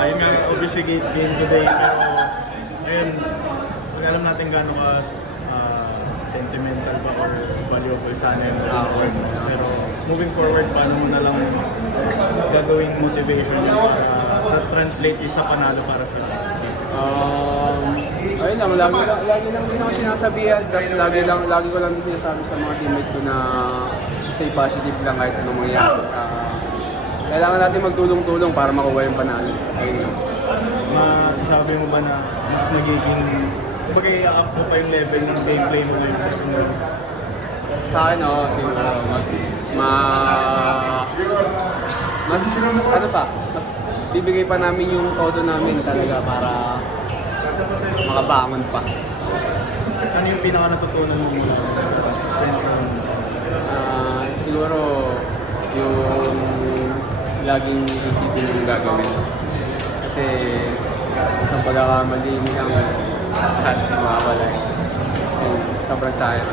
Ayun nga, obviously game today, pero ngayon, pag alam natin gano'n ka sentimental ba or valuable sana yung award. Pero moving forward, paano mo na lang gagawing motivation para translate isa panalo para sa ayun lang, lagi lang din ako sinasabihan, tapos lagi ko lang din sinasabi sa mga teammate ko na stay positive lang kahit anong mangyari. Kailangan natin magtulong-tulong para makuha yung panalo. Ayun lang. Masasabi mo ba na mas nagiging, kumbaga i-up mo pa yung level ng gameplay mo ngayon sa second round? Sa akin, siguro, mas bibigay pa namin yung todo namin talaga para makabangon pa. Ano yung pinaka natutunan mo mula sa consistency? Siguro, yung laging isipin yung gagawin. Kasi isang pagkakamali nilang lahat mawawala. Sobrang sayang.